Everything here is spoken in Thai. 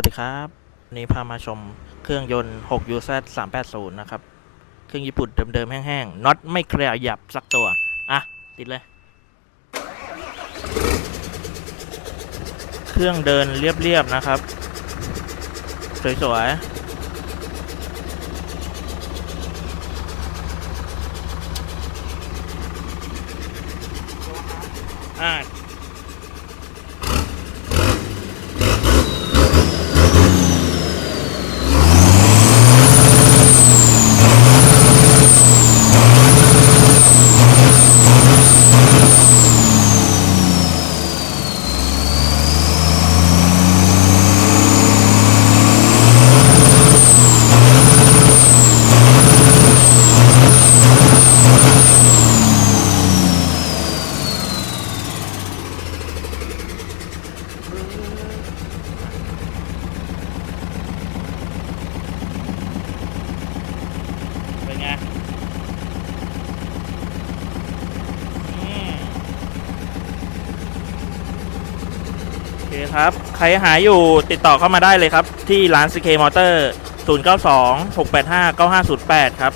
วัสดีครับ วันนี้พามาชมเครื่องยนต์ 6 UZ 380 นะครับ เครื่องญี่ปุ่นเดิมๆ แห้งๆ น็อตไม่เคลียร์หยับสักตัว อะ ติดเลย เครื่องเดินเรียบ ๆ นะครับ สวย ๆ อะ เป็นไงอืมโอ เคครับ ใครหาอยู่ติดต่อเข้ามาได้เลยครับ ที่ร้าน CK Motor 092 685 9508 ครับ